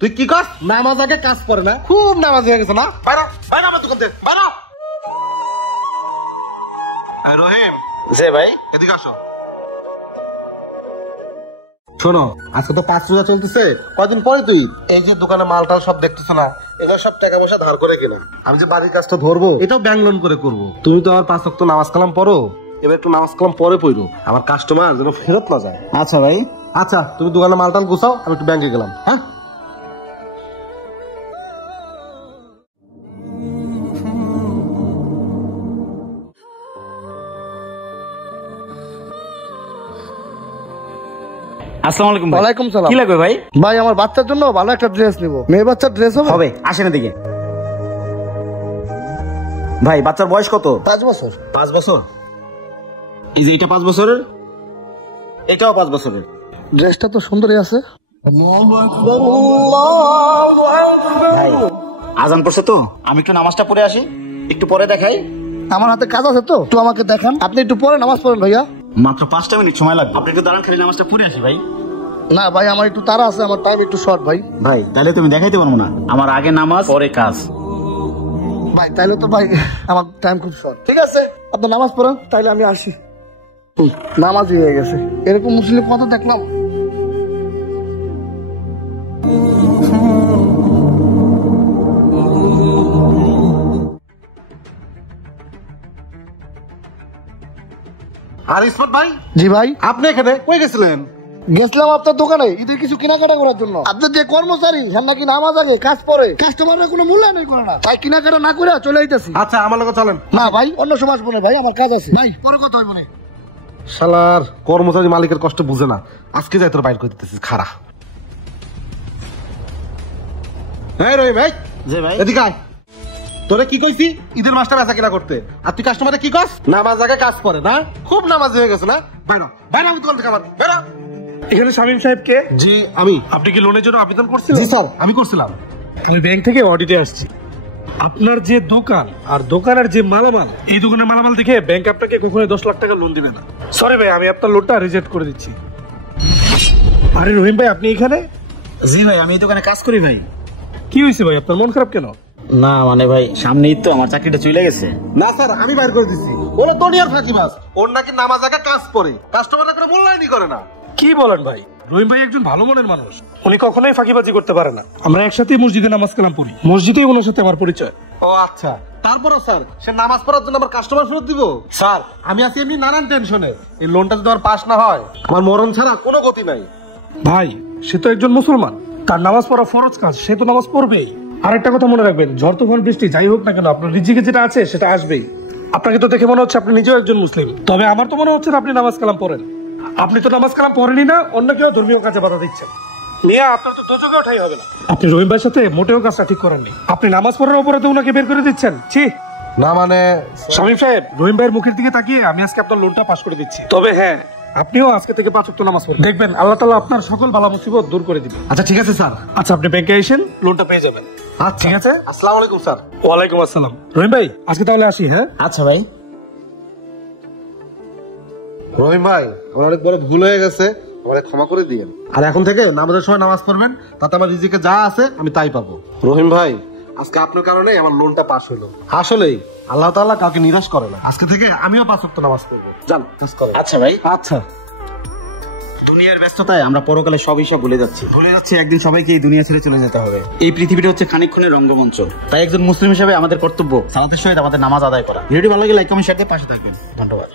তুই কি কর? নামাজ আগে কাজ পড়ে না, খুব নামাজ হয়ে গেছে না। বাইরে বাইরে আমার দোকান থেকে বাইরে। রহিম। জি ভাই। এদিকে আসো। শোনো, আজকে তো 5 রোজা চলতেছে, কয়দিন পরে তুই এই যে দোকানে মালটাল সব দেখতেছো না, এগুলো সব টাকা পয়সা ধার করে কিনা। আমি যে বাড়ির কাজটা ধরবো এটাও ব্যাংক লোন করে করবো। তুমি তো আমার 5 ওয়াক্ত নামাজ কালাম পড়ো, এবার একটু নামাজ কালাম পরে পড়ো, আমার কাস্টমার যেন ফেরত না যায়। আচ্ছা ভাই। আচ্ছা তুমি দোকানে মালটাল গুছাও, আমি একটু ব্যাংকে গেলাম। হ্যাঁ আসসালামু আলাইকুম ভাই। ওয়ালাইকুম সালাম। কি লাগবে ভাই? ভাই আমার বাচ্চার জন্য ভালো একটা ড্রেস নিব। মেয়ে বাচ্চার ড্রেস হবে, আসেন এদিকে। ভাই বাচ্চার বয়স কত? 5 বছর। 5 বছর। এই যে এটা 5 বছরের, এটাও 5 বছরের। ড্রেসটা তো সুন্দরই আছে। ভাই আজান পড়ছে তো, আমি একটু নামাজটা পড়ে আসি, একটু পরে দেখাই। আমার হাতে কাজ আছে তো, একটু আমাকে দেখান। আপনি একটু পরে নামাজ পড়েন ভাইয়া। মাত্র 5টা মিনিট সময় লাগবে, আপনি একটু দাঁড়ান, খালি নামাজটা পড়ে আসি ভাই। না ভাই আমার একটু তাড়া আছে, আমার টাইম একটু শর্ট ভাই। ভাই তাহলে তুমি দেখাইতে পারবো না, আমার আগে নামাজ পরে কাজ। ভাই তাইলে তো ভাই আমার টাইম খুব শর্ট। ঠিক আছে আপনি নামাজ পড়েন, তাইলে আমি আসি। নামাজই হয়ে গেছে, এরকম মুসলিম কত দেখলাম। আর ইসমাত ভাই। জি ভাই। আপনি এখানে কই গেছিলেন? গেছিলাম আপনার দোকানে ঈদের কিছু কেনাকাটা করার জন্য। আপনার যে কর্মচারী হ্যাঁ নাকি নামাজ আগে কাজ পরে, কাস্টমাররা কোনো মূল্যায়ন করে না, তাই কেনাকাটা না করে চলে আইতাছি। আচ্ছা আমার লগে চলেন। না ভাই অন্য সময় আসবো না ভাই, আমার কাজ আছে ভাই, পরে কথা হইব না। শালার কর্মচারী মালিকের কষ্ট বুঝে না, আজকে যাই তোর বাইর করে দিতেছিস খারা। হ্যাঁ রহিম ভাই। জি ভাই। এদিকে আয়। তোরে কি কইছি ঈদের মাসটা বেচা কিনা করতে, আর তুই কাস্টমারে কি কস? নামাজ আগে কাজ পড়ে না, খুব নামাজ হয়ে গেছে না। বাইরে বাইরে আমি দোকান থেকে আমার বাইরে। এখানে শামীম সাহেব কে? জি আমি। আপনি কি লোনের জন্য আবেদন করছিলেন? জি স্যার আমি করছিলাম। আমি ব্যাংক থেকে অডিটে আসছি। আপনার যে দোকান আর দোকানের যে মালামাল, এই দোকানের মালামাল দেখে ব্যাংক আপনাকে কখনোই 10 লাখ টাকা লোন দিবে না। সরি ভাই, আমি আপনার লোনটা রিজেক্ট করে দিচ্ছি। আরে রহিম ভাই আপনি এখানে? জি ভাই, আমি এই দোকানে কাজ করি ভাই। কি হয়েছে ভাই, আপনার মন খারাপ কেন? না মানে ভাই, সামনেই তো আমার চাকরিটা চলে গেছে। না স্যার আমি বাইর করে দিছি, ওরা দুনিয়ার ফাঁকিবাজ। ওর নাকি নামাজ আগে কাজ পড়ে, কাস্টমাররা করে মূল্যায়নই করে না। কি বলেন ভাই? রহিম ভাই একজন ভালো মনের মানুষ, উনি কখনোই ফাঁকিবাজি করতে পারে না। আমরা একসাথেই মসজিদে নামাজ কালাম পড়ি, মসজিদেই ওনার সাথে আমার পরিচয়। ও আচ্ছা, তারপরও স্যার সে নামাজ পড়ার জন্য আমার কাস্টমার ফেরত দিব? স্যার আমি আছি এমনি নানান টেনশনে, এই লোনটা যদি আমার পাস না হয় আমার মরণ ছাড়া কোনো গতি নাই। ভাই সে তো একজন মুসলমান, তার নামাজ পড়া ফরজ কাজ, সে তো নামাজ পড়বেই। আরেকটা কথা মনে রাখবেন, ঝড় তুফান বৃষ্টি যাই হোক না কেন, আপনার রিজিকে যেটা আছে সেটা আসবেই। আপনাকে তো দেখে মনে হচ্ছে আপনি নিজেও একজন মুসলিম, তবে আমার তো মনে হচ্ছে না আপনি নামাজ কালাম পড়েন। আপনি তো নামাজ কালাম পড়েনই না, অন্য কেউ ধর্মীয় কাজে বাধা দিচ্ছেন। মিয়া আপনার তো দোজখে ওঠাই হবে না। আপনি রহিম ভাইয়ের সাথে মোটেও কাজটা ঠিক করেননি। আপনি নামাজ পড়ার উপরে তো ওনাকে বের করে দিচ্ছেন। ছি না মানে শামীম সাহেব, রহিম ভাইয়ের মুখের দিকে তাকিয়ে আমি আজকে আপনার লোনটা পাস করে দিচ্ছি। তবে হ্যাঁ, আপনিও আজকে থেকে 5 ওয়াক্ত নামাজ পড়বেন, দেখবেন আল্লাহ তাআলা আপনার সকল বালা মুসিবত দূর করে দিবেন। আচ্ছা ঠিক আছে স্যার। আচ্ছা আপনি ব্যাংকে আসেন, লোনটা পেয়ে যাবেন। আচ্ছা ঠিক আছে। আসসালামু আলাইকুম স্যার। ওয়ালাইকুম আসসালাম। রহিম ভাই আজকে তাহলে আসি। হ্যাঁ আচ্ছা ভাই। রহিম ভাই আমার অনেক বড় ভুল হয়ে গেছে, আমাকে ক্ষমা করে দিয়েন। আর এখন থেকে নামাজের সময় নামাজ পড়বেন, তাতে আমার রিজিকে যা আছে আমি তাই পাবো। রহিম ভাই আজকে আপনার কারণে আমার লোনটা পাস হলো। আসলেই আল্লাহ তাআলা কাউকে নিরাশ করে না। আজকে থেকে আমিও 5 ওয়াক্ত নামাজ পড়বো। যান কাজ করেন। আচ্ছা ভাই। আচ্ছা। দুনিয়ার ব্যস্ততায় আমরা পরকালে সব হিসাব ভুলে যাচ্ছি একদিন সবাইকে এই দুনিয়া ছেড়ে চলে যেতে হবে। এই পৃথিবীটা হচ্ছে খানিকক্ষণের রঙ্গমঞ্চ, তাই একজন মুসলিম হিসেবে আমাদের কর্তব্য সালাতের সহিত আমাদের নামাজ আদায় করা। ভিডিওটি ভালো লাগলে লাইক কমেন্ট শেয়ার দিয়ে পাশে থাকবেন। ধন্যবাদ।